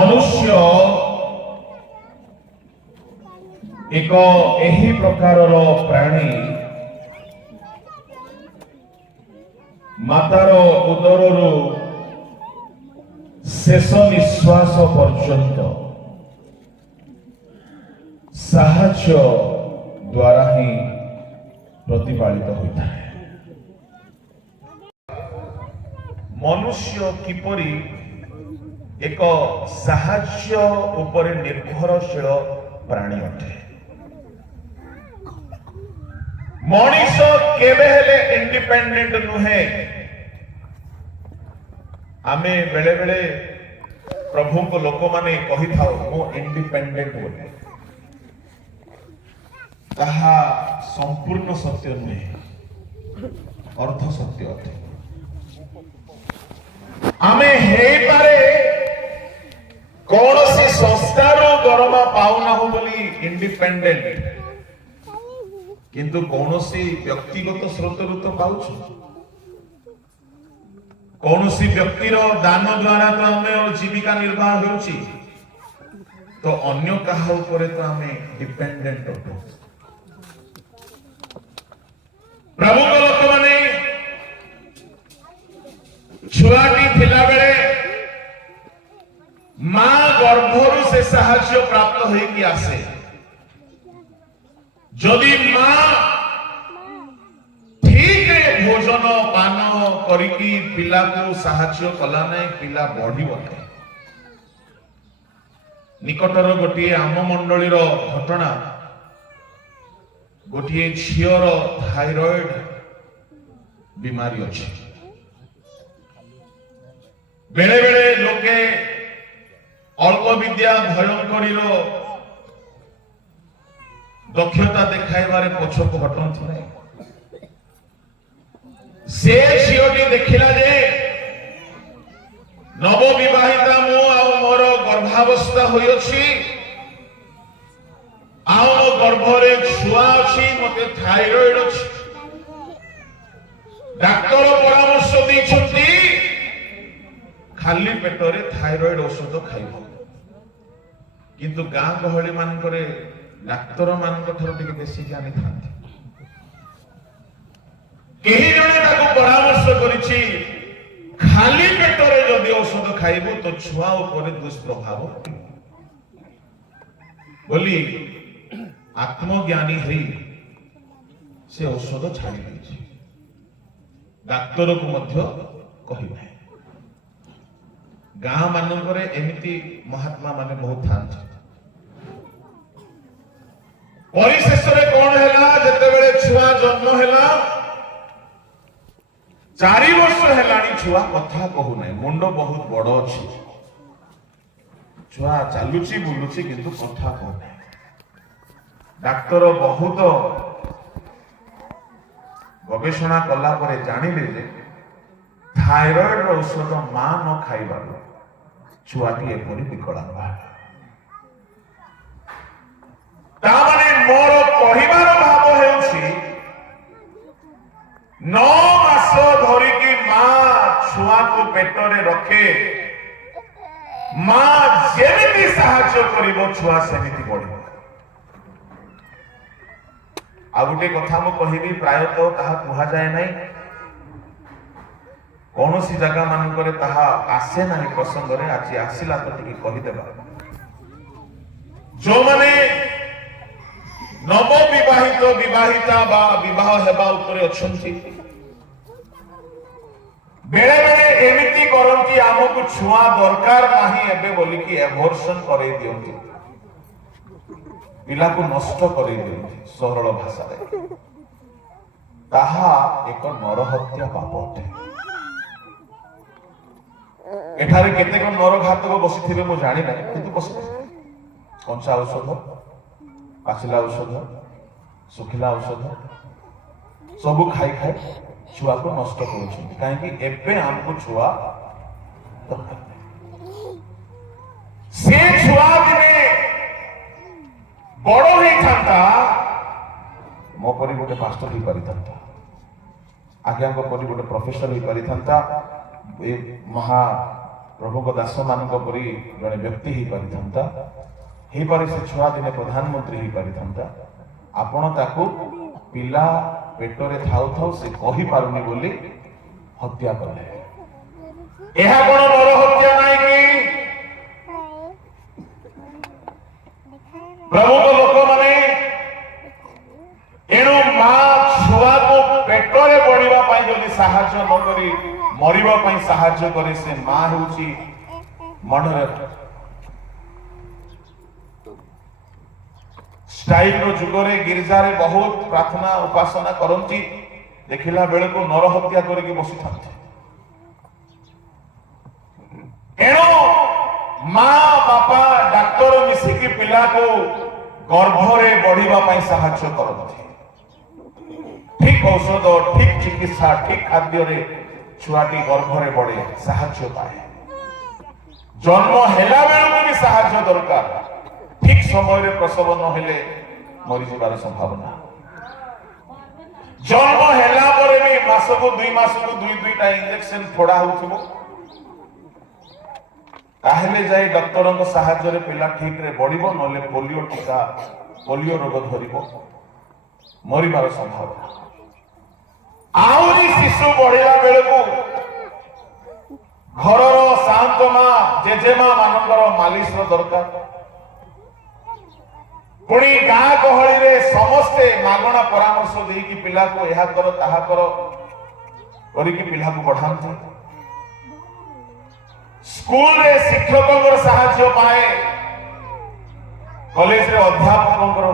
मनुष्य एक एही प्रकारर प्राणी मातार उदररू शेष निश्वास पर्यंत साहाय्य द्वारा ही प्रतिपालित होता है। मनुष्य किपरि एक साहाय्य उपरे निर्भरशील प्राणी अटे। मनीष केबे हेले इंडिपेंडेंट नुहे। आमे बेले बेले प्रभु को लोक माने कहि थाओ मो इंडिपेंडेंट बोले, ताहा संपूर्ण सत्य नुहे, अर्ध सत्य अटे। आमे हे पारे कौन सी संस्थार दरमा पाउना हो बोली इंडिपेंडेंट, किंतु कौन सी व्यक्तिगत स्रोतरु तो पाउछु। कौन सी व्यक्तिर दान द्वारा तो हमें जीविका निर्वाह होउची, तो अन्य कहा ऊपर तो हमें डिपेंडेंट होतो। प्रभु को लोक माने छुआटी थिला बेले मां गर्भरु से साहाय्य प्राप्त होई कि आसे। जदि मां ठीक भोजन पान करिकी पिला को साहाय्य कला नहीं, पिला बढ़िबो नहीं। निकटर गोटे आम मंडलीर घटना, गोटे झीर थायरॉइड बीमारी अच्छी। बेले बेले लोके अल्प विद्या भयंकरी दक्षता देखाइबारे पछको हटंती नहीं। से झीटी देखिला जे नव विवाहिता मु आ मोर गर्भावस्था होई अछि, आ मो गर्भरे छुआ अछि, मते थायरॉइड अछि। डाक्टर परामर्श दैछथि खाली पेटरे थायरॉइड औषध खाइबो, किंतु गां गहली मानकरे डाक्तर मानक ठारो टिके बेसी जानि थांती। केही जणे ताको परामर्श करिछि खाली पेटरे जदि औषध खाइबो तो छुआ उपरे दुष्प्रभाव बोली आत्मज्ञानी हई से औषध छाड़ी दैछि। डाक्तर को मध्य कहिबा। गां मानकरे एमिति महात्मा माने बहुत थांती। परिशेष में कौन है जिते बेले छुआ जन्म है 4 वर्ष है छुआ कथा कहू ना, मुंड बहुत बड़ अच्छी, छुआ चलुची बुलुची किंतु कथा कहू ना। डाक्तर बहुत गवेषणा कला परे जानिले जे थायरॉइड औषध मां न खाइबार छुआटी एपरि विकलांग बाहर। तामाने मोर कहिबार भाव हेउछि 9 मास धरिकी मां छुआ को पेटरे रखे, मां जेमिति साहाय्य करिवो छुआ सेमिति बढ़िबो। आ गुटे कथा मो कहिबी, प्रायतः ताहा कुहा जाय नै, कौनसी जगह मानकरे ताहा आसे नाही प्रसंग रे। आज आसिला तो टिके कहि देबा। जो माने नव विवाहित विवाहिता बा विवाह हेबा उपरे अछंती, बेले बेले एमिति करंती आमको छुआ दरकार नाही एबे बोली कि एबॉर्शन करे दियंती, पिला को नष्ट करे दियंती। सरल भाषा रे ताहा एक नरहत्या पाप अटे। एठारे केतेक नरघातक बसिथिबे मो जानि ना, किंतु बसिथिबे कंचा औषध, पाचिला औषध, सुखिला औषध सब खाई खाई छुआ को नष्ट करुछन। काहेकि एबे हमको छुआ से छुआ दिने बड़ होई थांता, मो परि गोटे मास्टर ही पारि थांता, आगे हमको परि गोटे प्रोफेसर ही पारि थांता, ए महा प्रभु को दास मानक परी जड़े व्यक्ति ही पारिथंता हे पारे से छुआ दिने प्रधानमंत्री ही पारिथंता आपण ताकू पिला पेटरे थाउ थाउ से कहि पारुनी बोली हत्या कले एहा कोन नर हत्या नाही कि प्रभु को लोक माने एणु मां छुआ को पेटरे बढ़िबा पाई जदि सहाय्य न करी मरिबा पाई सहाय्य करे से मां होची मर्डरर स्टाइल रो जुगरे गिरजा रे बहुत प्रार्थना उपासना करंती देखिला बेले को नर हत्या करके बसी थांती एणु मां बापा डाक्टर मिसिकी पिला को गर्भरे बढ़िबा पाई सहाय्य करंती ठीक औषध ठीक चिकित्सा ठीक खाद्य रे छुआटी गर्भरे बढ़े सहाय्य पाए जन्म हेला बेलू भी सहाय्य दरकार ठीक समय रे प्रसव न हेले मरि जबार संभावना जन्म हेला परे भी मासको 2 मासको 2-2टा इंजेक्शन फोड़ा होथबो ताहेले जाई डॉक्टरन को सहाय्य रे पिला ठीक रे बढ़िबो नले पोलियो टीका पोलियो रोग धरिबो मरिबार संभावना आउरी शिशु बढ़िला बेले को घरर शांत मां जेजेमा मानकर मालिश रो दरकार पुणी गाँ गहली रे समस्ते मागणा परामर्श देकी पिला को यह कर ताहा कर करिकी पिला को बढ़ाते स्कूल रे शिक्षकों सहाय्य पाए कॉलेज रे अध्यापकों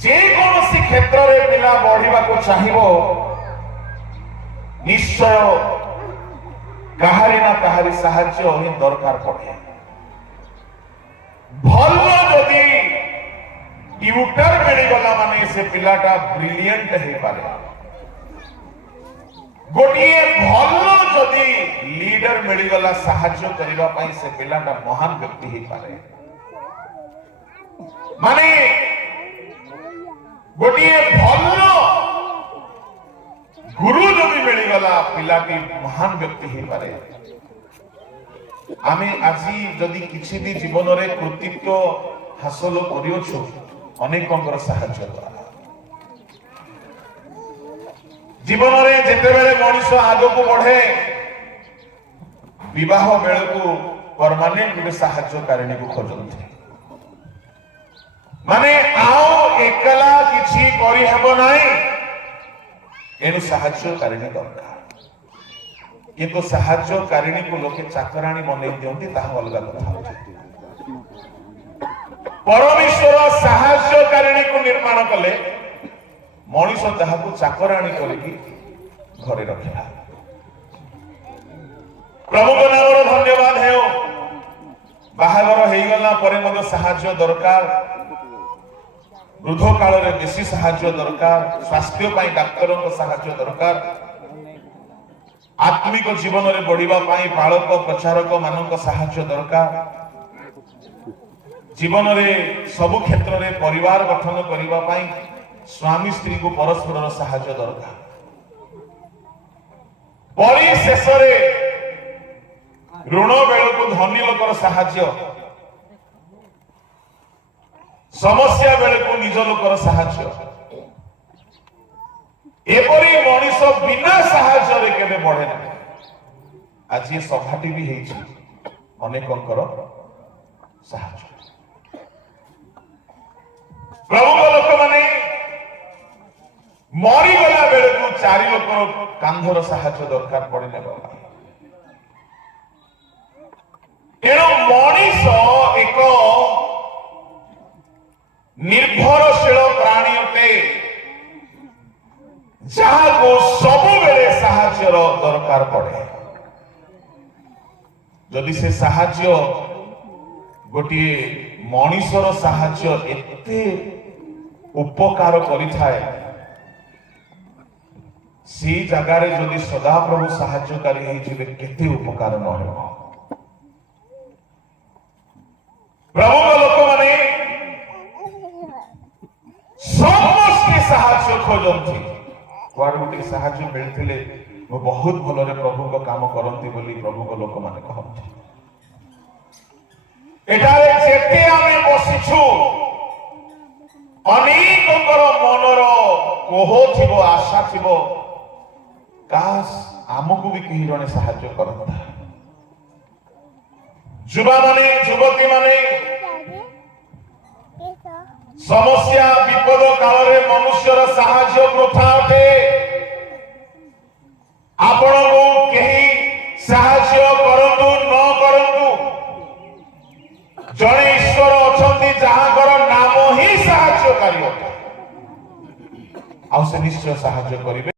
जे कौन क्षेत्र रे पिला बढ़िबा को चाहिबो निश्चय कहारी ना कहारी सहाय्य ही दरकार पड़े भल जदि ट्यूटर मिलगला माने से पिलाटा ब्रिलियंट हे पारे गोटिए भल जदि लीडर मिलगला सहाय्य करबा पई से पिलाटा महान व्यक्ति हे पारे माने गोटिए भल गुरु जदि मिलगला पिलाटी महान व्यक्ति हे पारे आमे आजी जदि किछि भी जीवन रे कृतित्व हासिल करियोछु अनेकंकर सहाय्य द्वारा जीवन रे जेते बेले मनुष्य आगो को बढ़े विवाह बेले को परमानेंट गुटे सहाय्यकारिणी को खोजंती माने आओ एकला किछि करि हेबो नाही एनु सहाय्यकारिणी दरकार किंतु सहाय्यकारिणी को लोके चाकराणी बने दियंती ताहा अलग कथा परमेश्वर सहाय्यकारिणी को निर्माण कले मनुष्य ताहा को चाकराणी करके घरे रखिला प्रभु को नाम धन्यवाद हेओ बाहागर हेई गला परे मद सहाय्य दरकार वृद्ध काल रे बेसी सहाय्य दरकार स्वास्थ्य पई डाक्टरों को सहाय्य दरकार आत्मिक जीवन रे बढ़िबा पाई बालक प्रचारक मानक सहाय्य दरकार जीवन रे सब क्षेत्र रे परिवार गठन करिबा पाई स्वामी स्त्री को परस्पर सहाय्य दरकार परिशेष रे ऋण बेल को धनी लोकर सहाय्य समस्या बेले को निज लोकर सहाय्य एपरी मनीष बिना सहाय्य रे केबे बढ़े ना आज ये सभाटी भी हेछि अनेकंकर सहाय्य प्रभु लोक माने मरी गला बेले को चारि लोकर कांधर सहाय्य दरकार पड़े ना एणु मनीष एक निर्भरशील प्राणी अटे जहाँ को सब बेले सहाय्य दरकार पड़े जदि से सहाय्य गोटे मनीषर सहाय्य एते उपकार करिथाए सी जगह रे जदि सदा प्रभु सहाय्यकारी हेजिबे केते उपकार न हेबो प्रभु लोक माने समस्त सहाय्य खोजंती कुआड़ गोटे साहाय्य मिलते वो बहुत भलरे प्रभु को काम करती बोली प्रभु को लोक माने कहते एटारे जेते आमे बसिछु अनेककर मनर कोह थिबो आशा थिबो काश आमको भी कहीं जने साहाय्य करता युवा माने युवती माने समस्या विपद काल रे मनुष्यर साहाय्य प्रथा अटे आपण को कहीं साहाय्य करंतु न करंतु जड़े ईश्वर अछंती जहांकर नाम ही साहाय्यकारी अटे आ से निश्चय साहाय्य करिवे।